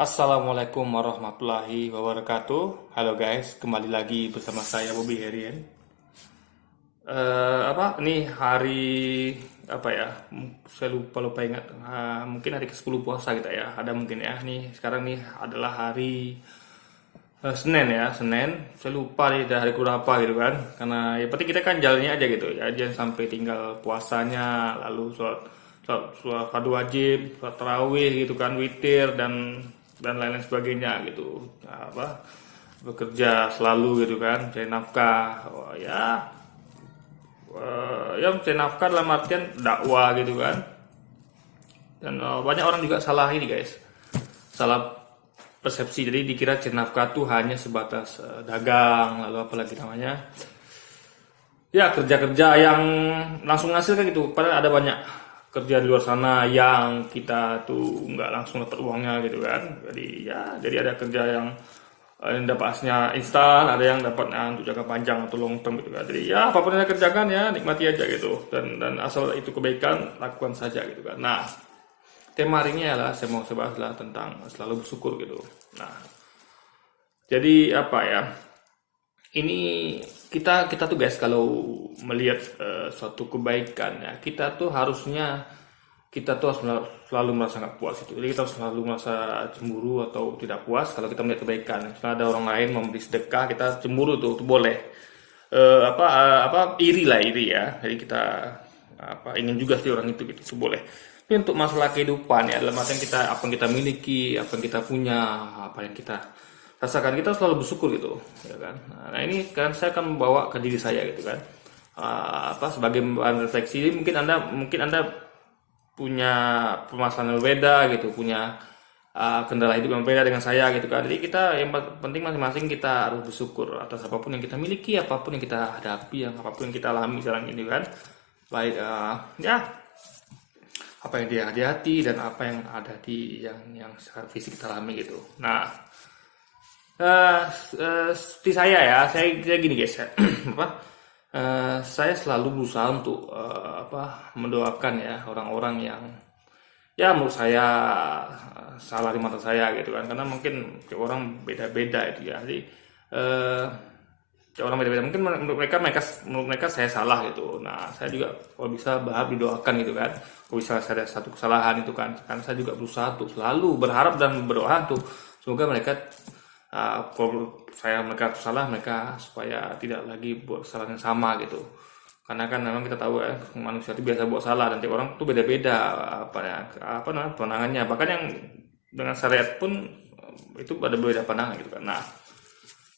Assalamualaikum warahmatullahi wabarakatuh. Halo guys, kembali lagi bersama saya Bobby Herian. Nih hari apa ya? Saya lupa ingat. Mungkin hari ke-10 puasa kita ya. Ada mungkin ya. Nih sekarang nih adalah hari Senin ya, Senin. Saya lupa nih dari hari berapa gitu kan. Karena ya penting kita kan jalannya aja gitu ya. Jangan sampai tinggal puasanya, lalu sholat fardu wajib, sholat tarawih gitu kan, witir dan lain-lain sebagainya gitu. Bekerja selalu gitu kan, cari nafkah. Ya cari nafkah dalam artian dakwah gitu kan. Dan banyak orang juga salah ini guys, salah persepsi. Jadi dikira cari nafkah tuh hanya sebatas dagang, lalu apalagi namanya, ya kerja-kerja yang langsung menghasilkan gitu. Padahal ada banyak kerja di luar sana yang kita tuh nggak langsung dapat uangnya gitu kan. Jadi ada kerja yang dapatnya instan, ada yang dapatnya untuk jangka panjang atau long term gitu kan. Jadi ya apapun yang Anda kerjakan ya nikmati aja gitu. Dan asal itu kebaikan, lakukan saja gitu kan. Nah, tema hari ini adalah saya mau bahas lah tentang selalu bersyukur gitu. Nah, jadi apa ya? Ini kita tuh guys, kalau melihat suatu kebaikan ya, kita tuh harus selalu merasa nggak puas itu. Jadi kita harus selalu merasa cemburu atau tidak puas kalau kita melihat kebaikan. Misalnya ada orang lain memberi sedekah, kita cemburu tuh, itu boleh. Iri ya. Jadi kita ingin juga sih orang itu gitu, itu boleh. Tapi untuk masalah kehidupan ya, dalam artian kita apa yang kita miliki, apa yang kita punya, apa yang kita rasakan, kita selalu bersyukur gitu ya kan. Nah ini kan saya akan membawa ke diri saya gitu kan. Sebagai bahan refleksi, mungkin anda punya permasalahan yang berbeda gitu, punya kendala hidup yang berbeda dengan saya gitu kan. Jadi kita yang penting masing-masing kita harus bersyukur atas apapun yang kita miliki, apapun yang kita hadapi, apapun yang kita alami sekarang ini kan. Baik ya, apa yang dia hati dan apa yang ada di yang secara fisik kita alami gitu. Nah, seperti saya ya, saya gini guys ya. Saya selalu berusaha untuk mendoakan ya orang-orang yang ya menurut saya salah di mata saya gitu kan, karena mungkin tiap orang beda-beda itu ya. Jadi tiap orang beda-beda, mungkin menurut mereka saya salah gitu. Nah saya juga kalau bisa berharap didoakan gitu kan. Kalau bisa saya ada satu kesalahan itu kan saya juga berusaha untuk selalu berharap dan berdoa tuh semoga mereka kalau mereka salah, mereka supaya tidak lagi buat kesalahan yang sama gitu. Karena kan memang kita tahu ya, manusia itu biasa buat salah dan tiap orang tuh beda-beda pandangannya. Bahkan yang dengan syariat pun itu ada beda pandangan gitu kan. Nah,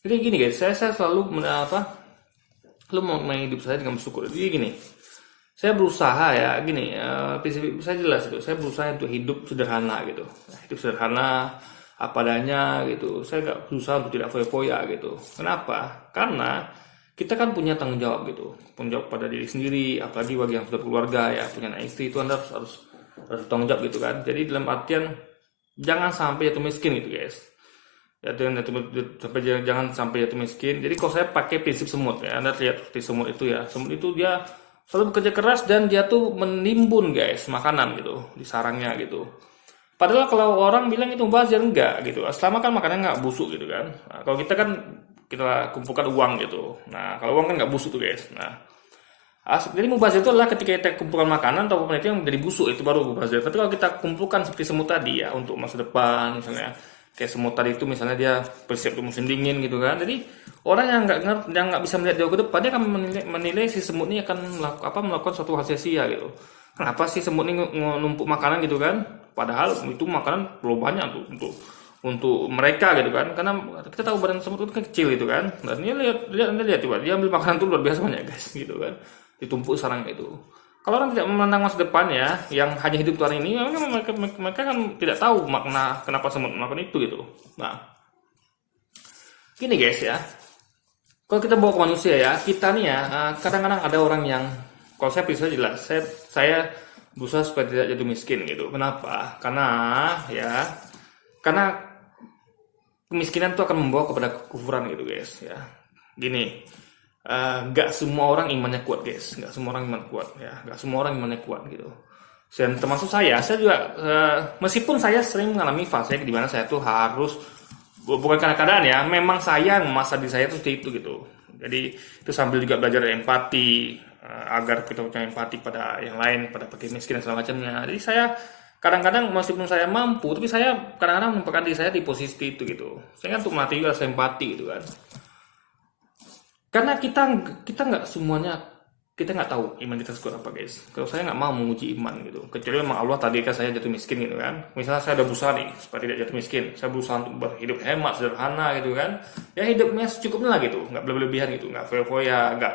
jadi gini guys, saya selalu mau hidup saya dengan bersyukur. Jadi gini, saya berusaha ya gini, prinsip saya jelas itu. Saya berusaha untuk hidup sederhana gitu. Hidup sederhana apa adanya gitu. Saya nggak berusaha untuk tidak foya-foya gitu. Kenapa? Karena kita kan punya tanggung jawab gitu, tanggung jawab pada diri sendiri, apalagi bagi yang sudah keluarga ya, punya anak istri, itu Anda harus tanggung jawab gitu kan. Jadi dalam artian jangan sampai jatuh miskin gitu guys. Jangan sampai jatuh miskin. Jadi kalau saya pakai prinsip semut ya, Anda lihat seperti semut itu ya. Semut itu dia selalu bekerja keras dan dia tuh menimbun guys makanan gitu di sarangnya gitu. Padahal kalau orang bilang itu mubazir, enggak gitu. Selama kan makanannya nggak busuk gitu kan. Nah, kalau kita kan kita kumpulkan uang gitu. Nah kalau uang kan nggak busuk tuh guys. Nah jadi mubazir itu adalah ketika kita kumpulkan makanan atau apapun itu yang menjadi busuk, itu baru mubazir. Tapi kalau kita kumpulkan seperti semut tadi ya untuk masa depan, misalnya kayak semut tadi itu misalnya dia bersiap untuk musim dingin gitu kan. Jadi orang yang nggak bisa melihat jauh ke depan, dia akan menilai si semut ini akan melakukan suatu hal sia-sia gitu. Kenapa sih semut ini numpuk makanan gitu kan? Padahal itu makanan perlu banyak untuk mereka gitu kan, karena kita tahu badan semut itu kan kecil gitu kan. Dan dia lihat coba, dia ambil makanan itu luar biasa banyak guys gitu kan, ditumpuk sarang itu. Kalau orang tidak memandang masa depan ya, yang hanya hidup hari ini, mereka kan tidak tahu makna kenapa semut melakukan itu gitu. Nah gini guys ya, kalau kita bawa ke manusia ya, kita nih ya, kadang-kadang ada orang yang, kalau saya bisa jelas, saya berusaha supaya tidak jatuh miskin gitu. Kenapa? Karena kemiskinan itu akan membawa kepada kekufuran gitu guys ya. Gini, gak semua orang imannya kuat guys, gak semua orang iman kuat ya, gak semua orang imannya kuat gitu. Dan termasuk saya juga meskipun saya sering mengalami fase di mana saya tuh harus bukan karena keadaan ya, memang saya masa di saya tuh seperti itu gitu. Jadi itu sambil juga belajar empati agar kita punya empati pada yang lain, pada fakir miskin dan segala macamnya. Jadi saya kadang-kadang meskipun saya mampu, tapi saya kadang-kadang menempatkan diri saya di posisi itu gitu. Saya kan untuk melatih juga rasa empati gitu kan. Karena kita nggak semuanya, kita nggak tahu iman kita sekuat apa guys. Kalau saya nggak mau menguji iman gitu, kecuali memang Allah tadi kan saya jatuh miskin gitu kan. Misalnya saya udah berusaha nih supaya tidak jatuh miskin, saya berusaha untuk berhidup hemat sederhana gitu kan. Ya hidupnya secukupnya lah gitu, nggak berlebihan gitu, nggak foya-foya, nggak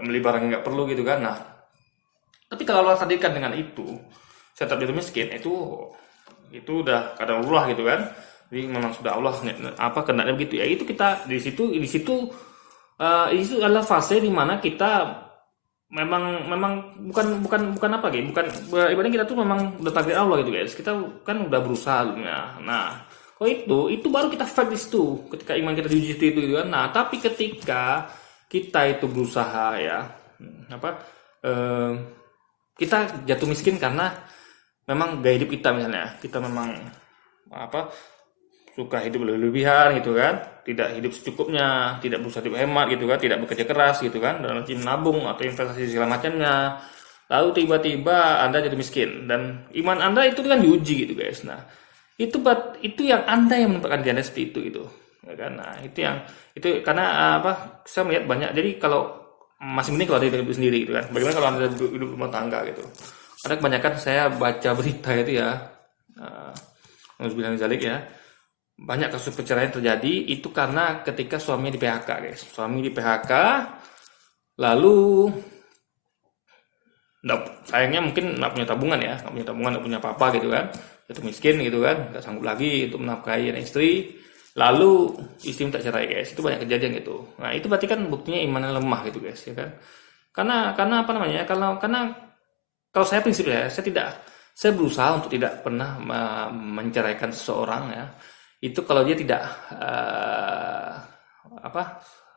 beli barang yang nggak perlu gitu kan. Nah, tapi kalau Allah tadikan dengan itu, saya tetap jatuh miskin, itu udah kadang Allah gitu kan. Jadi memang sudah Allah apa kenanya begitu ya. Itu kita itu adalah fase di mana kita memang bukan apa gitu, bukan ibaratnya kita tuh memang udah takdir Allah gitu guys. Kita kan udah berusaha. Nah kok itu baru kita fight di situ ketika iman kita diuji itu gitu kan. Nah tapi ketika kita itu berusaha ya apa kita jatuh miskin karena memang gaya hidup kita, misalnya kita memang apa suka hidup berlebihan gitu kan, tidak hidup secukupnya, tidak berusaha hidup hemat gitu kan, tidak bekerja keras gitu kan, dalam arti menabung atau investasi segala macamnya, lalu tiba-tiba Anda jadi miskin dan iman Anda itu kan diuji gitu guys. Nah itu yang Anda yang menempatkan diri Anda seperti itu gitu ya kan. Nah itu karena apa, saya melihat banyak, jadi kalau masih mending kalau ada hidup sendiri gitu kan, bagaimana kalau Anda hidup rumah tangga gitu. Ada kebanyakan saya baca berita itu ya, zalik ya, banyak kasus perceraian terjadi itu karena ketika suaminya di PHK guys. Suami di PHK lalu sayangnya mungkin nggak punya tabungan ya, nggak punya apa-apa gitu kan, jatuh miskin gitu kan, nggak sanggup lagi untuk menafkahi istri, lalu istri minta cerai guys. Itu banyak kejadian gitu. Nah itu berarti kan buktinya imannya lemah gitu guys ya kan. Karena apa namanya, karena kalau saya prinsipnya saya berusaha untuk tidak pernah menceraikan seseorang ya, itu kalau dia tidak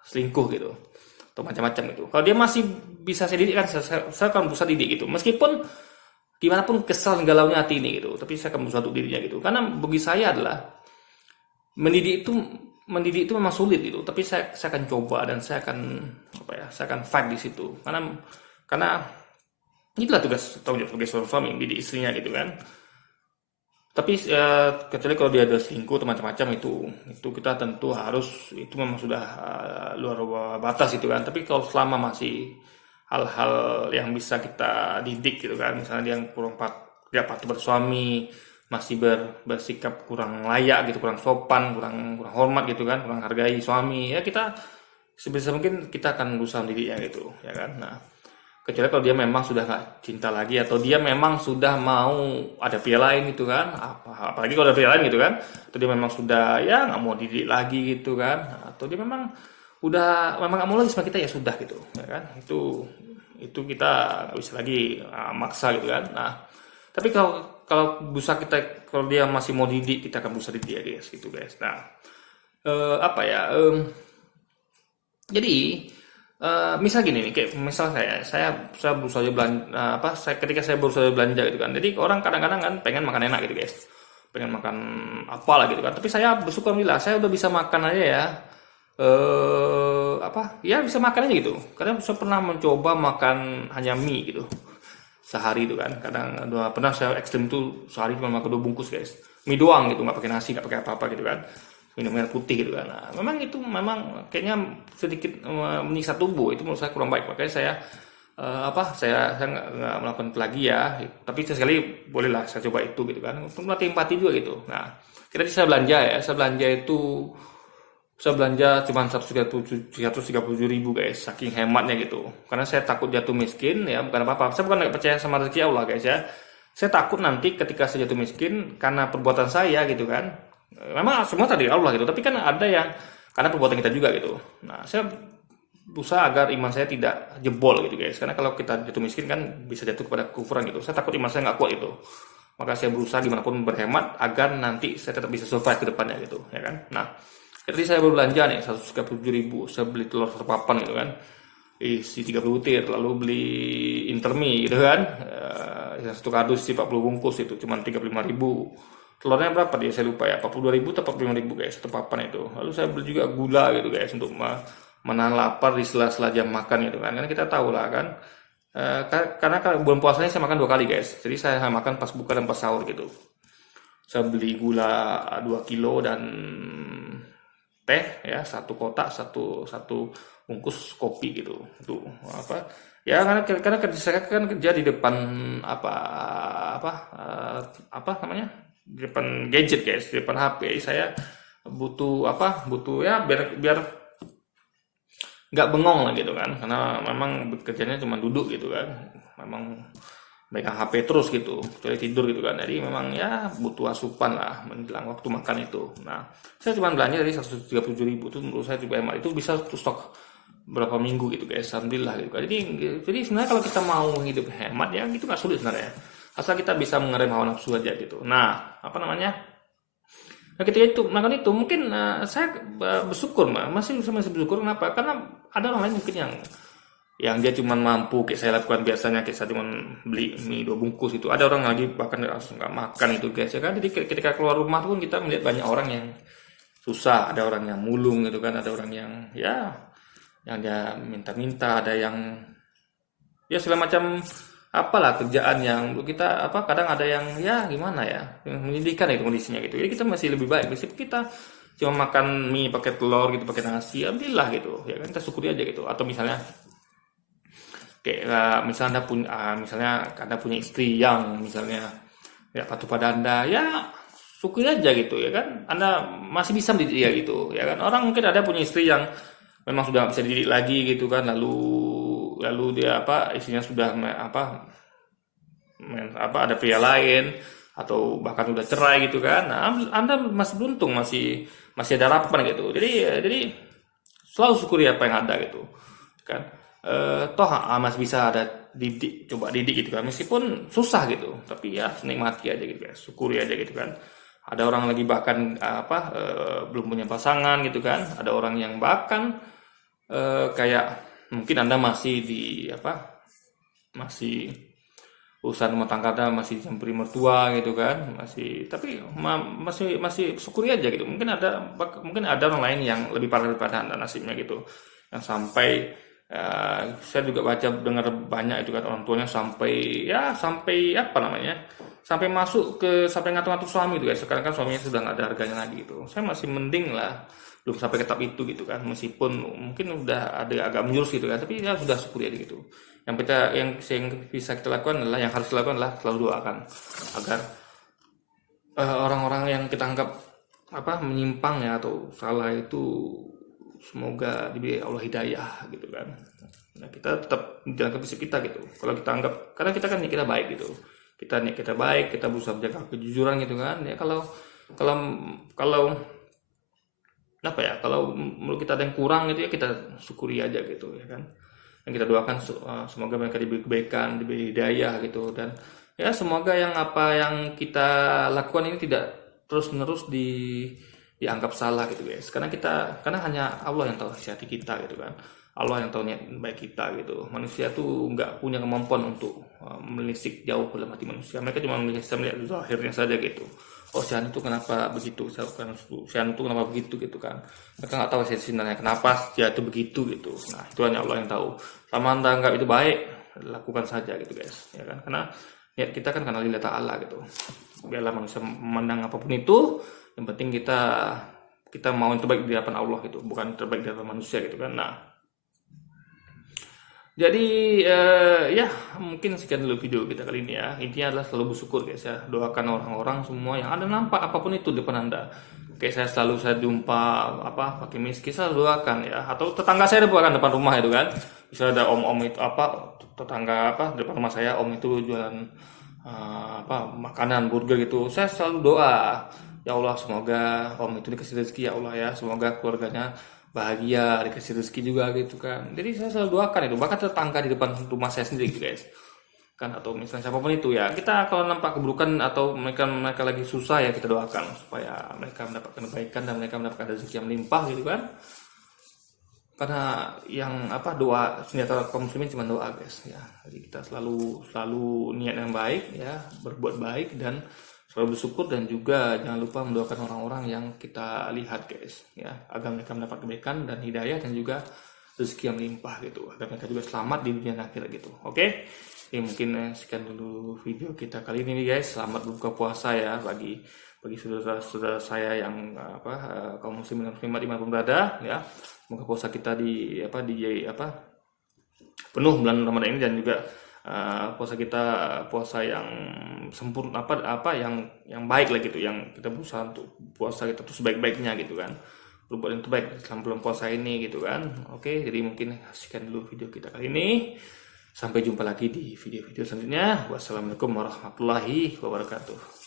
selingkuh gitu atau macam-macam gitu. Kalau dia masih bisa saya didik kan, saya akan berusaha didik gitu, meskipun gimana pun kesal galaunya hati ini gitu, tapi saya akan berusaha untuk dirinya gitu. Karena bagi saya adalah mendidik itu memang sulit gitu, tapi saya akan coba dan saya akan fight di situ, karena itulah tugas tanggung jawab sebagai seorang suami, mendidik istrinya gitu kan. Tapi kecuali kalau dia ada selingkuh atau macam-macam, itu kita tentu harus, itu memang sudah luar batas itu kan. Tapi kalau selama masih hal-hal yang bisa kita didik gitu kan, misalnya dia kurang tidak patuh bersuami, masih bersikap kurang layak gitu, kurang sopan, kurang hormat gitu kan, kurang hargai suami, ya kita sebisa mungkin kita akan berusaha mendidiknya gitu ya kan. Nah kecuali kalau dia memang sudah nggak cinta lagi, atau dia memang sudah mau ada pria lain gitu kan, apalagi kalau ada pria lain gitu kan, atau dia memang sudah ya nggak mau didik lagi gitu kan, atau dia memang nggak mau lagi sama kita, ya sudah gitu ya kan. Itu kita nggak bisa lagi maksa gitu kan. Nah tapi kalau berusaha kalau dia masih mau didik, kita akan berusaha didik ya guys gitu guys. Nah jadi misal gini nih, kayak misal saya berusaha belanja, ketika saya berusaha belanja gitu kan. Jadi orang kadang-kadang kan pengen makan enak gitu guys, pengen makan apalah gitu kan. Tapi saya bersyukur alhamdulillah, saya udah bisa makan aja ya, bisa makan aja gitu. Karena saya pernah mencoba makan hanya mie gitu sehari itu kan. Kadang pernah saya ekstrim tuh sehari cuma makan 2 bungkus guys, mie doang gitu, nggak pakai nasi, nggak pakai apa-apa gitu kan, minum air putih gitu kan. Nah, memang itu kayaknya sedikit menyiksa tubuh, itu menurut saya kurang baik. Makanya saya nggak melakukan itu lagi ya. Tapi sekali bolehlah saya coba itu gitu kan, untuk melatih empati juga gitu. Nah kita saya belanja cuma 137 ribu guys, saking hematnya gitu. Karena saya takut jatuh miskin ya, bukan apa-apa. Saya bukan nggak percaya sama rezeki Allah guys ya. Saya takut nanti ketika saya jatuh miskin karena perbuatan saya gitu kan. Memang semua tadi Allah gitu, tapi kan ada yang karena perbuatan kita juga gitu. Nah saya berusaha agar iman saya tidak jebol gitu guys, karena kalau kita jatuh miskin kan bisa jatuh kepada kufuran gitu. Saya takut iman saya nggak kuat itu, maka saya berusaha gimana pun berhemat agar nanti saya tetap bisa survive ke depannya gitu ya kan. Nah jadi saya berbelanja nih 137 ribu, saya beli telur 1 papan gitu kan, isi 30 butir, lalu beli Indomie gitu kan, yang satu kardus isi 40 bungkus itu cuma 35.000. Telurnya berapa dia saya lupa ya, 42.000 atau 45.000 guys satu papan itu. Lalu saya beli juga gula gitu guys untuk menahan lapar di sela-sela jam makan gitu kan. Karena kita tahu lah kan, karena bulan puasanya saya makan 2 kali guys. Jadi saya makan pas buka dan pas sahur gitu. Saya beli gula 2 kilo dan teh ya, satu kotak, satu bungkus kopi gitu. Itu apa? Ya karena saya kan kerja di depan apa namanya? Di depan gadget guys, di depan HP. Saya butuh ya biar nggak bengong lah gitu kan, karena memang bekerjanya cuma duduk gitu kan, memang megang HP terus gitu, kecuali tidur gitu kan. Jadi memang ya butuh asupan lah menjelang waktu makan itu. Nah, saya cuma belanja dari 137.000 itu menurut saya juga hemat, itu bisa stok berapa minggu gitu guys, alhamdulillah gitu kan. Jadi sebenarnya kalau kita mau hidup hemat ya itu nggak sulit sebenarnya, asal kita bisa mengerem hawa nafsu aja gitu. Nah, apa namanya, nah, ketika itu makan itu mungkin saya bersyukur masih bersyukur. Kenapa? Karena ada orang lain mungkin yang dia cuma mampu kayak saya lakukan biasanya, kayak saya cuma beli mie 2 bungkus itu. Ada orang lagi bahkan langsung nggak makan itu guys ya kan. Jadi ketika keluar rumah pun kita melihat banyak orang yang susah, ada orang yang mulung gitu kan, ada orang yang dia minta-minta, ada yang ya segala macam apalah kerjaan yang kita kadang ada yang ya gimana ya, menyedihkan itu kondisinya gitu. Jadi kita masih lebih baik meskipun kita cuma makan mie pakai telur gitu, pakai nasi, alhamdulillah gitu ya kan, kita syukuri aja gitu. Atau misalnya kayak misalnya anda punya istri yang misalnya ya patuh pada anda, ya syukuri aja gitu ya kan, anda masih bisa mendidik dia gitu ya kan. Orang mungkin ada punya istri yang memang sudah bisa dididik lagi gitu kan, lalu dia istrinya sudah ada pria lain atau bahkan sudah cerai gitu kan. Nah, anda masih beruntung, masih ada harapan gitu. Jadi selalu syukuri apa yang ada gitu kan. Toh masih bisa ada coba didik gitu kan, meskipun susah gitu, tapi ya nikmati aja gitu ya, syukuri aja gitu kan. Ada orang lagi bahkan belum punya pasangan gitu kan, ada orang yang bahkan kayak mungkin anda masih masih urusan rumah tangga, anda masih campuri mertua gitu kan, tapi masih syukuri aja gitu. Mungkin ada orang lain yang lebih parah daripada anda nasibnya gitu, yang sampai saya juga dengar banyak itu kan, orang tuanya sampai sampai ngatur-ngatur suami itu guys. Sekarang kan suaminya sudah nggak ada harganya lagi gitu. Saya masih mending lah, belum sampai ke tahap itu gitu kan, meskipun mungkin udah ada agak menjurus gitu kan, tapi ya sudah syukuri aja gitu. Yang bisa kita lakukan adalah, yang harus dilakukan adalah selalu doakan agar orang-orang yang kita anggap menyimpang ya atau salah itu semoga diberi Allah hidayah gitu kan. Nah, kita tetap menjalankan prinsip kita gitu. Kalau kita anggap, karena kita kan kita baik gitu, kita baik, kita berusaha menjaga kejujuran gitu kan ya. Kalau menurut kita ada yang kurang gitu ya, kita syukuri aja gitu ya kan. Dan kita doakan semoga mereka diberi kebaikan, diberi hidayah gitu, dan ya semoga apa yang kita lakukan ini tidak terus-menerus dianggap salah gitu guys. Karena hanya Allah yang tahu hati kita gitu kan. Allah yang tahu niat baik kita gitu. Manusia tuh nggak punya kemampuan untuk menelisik jauh dalam hati manusia. Mereka cuma bisa melihat zahirnya saja gitu. Oh, si Anu tuh kenapa begitu? Si Anu tuh kenapa begitu gitu kan? Mereka nggak tahu sebenarnya kenapa dia itu begitu gitu. Nah, itu hanya Allah yang tahu. Sama anda anggap itu baik, lakukan saja gitu guys, ya kan? Karena niat kita kan karena lillahi ta'ala gitu. Biarlah manusia memandang apapun itu, yang penting kita mau yang terbaik di hadapan Allah gitu, bukan terbaik di hadapan manusia gitu kan. Nah, jadi ya mungkin sekian dulu video kita kali ini ya. Intinya adalah selalu bersyukur guys ya. Doakan orang-orang semua yang ada nampak apapun itu depan anda. Kayak saya jumpa pakai miskin, saya doakan ya. Atau tetangga saya doakan depan rumah itu kan. Bisa ada om itu tetangga depan rumah saya, om itu jualan makanan burger gitu. Saya selalu doa, ya Allah semoga om itu dikasih rezeki ya Allah ya. Semoga keluarganya bahagia, dikasih rezeki juga gitu kan. Jadi saya selalu doakan itu, bahkan tetangga di depan rumah saya sendiri gitu guys kan, atau misalnya siapapun itu ya, kita kalau nampak keburukan atau mereka lagi susah ya, kita doakan supaya mereka mendapatkan kebaikan dan mereka mendapatkan rezeki yang melimpah gitu kan. karena yang doa senjata kaum muslimin cuma doa guys ya. Jadi kita selalu niat yang baik ya, berbuat baik dan selalu bersyukur, dan juga jangan lupa mendoakan orang-orang yang kita lihat guys ya, agar mereka mendapat kebaikan dan hidayah dan juga rezeki yang melimpah gitu, agar mereka juga selamat di dunia dan akhirat gitu. Oke. Jadi mungkin sekian dulu video kita kali ini nih guys. Selamat berbuka puasa ya bagi saudara-saudara saya yang kaum muslimin dan muslimat dimanapun berada ya. Semoga puasa kita penuh bulan Ramadan ini, dan juga puasa kita puasa yang sempurna, yang baik lah gitu, yang kita berusaha untuk puasa kita tuh sebaik-baiknya gitu kan, berbuat yang terbaik selama bulan puasa ini gitu kan. Oke, jadi mungkin sekian dulu video kita kali ini. Sampai jumpa lagi di video-video selanjutnya. Wassalamualaikum warahmatullahi wabarakatuh.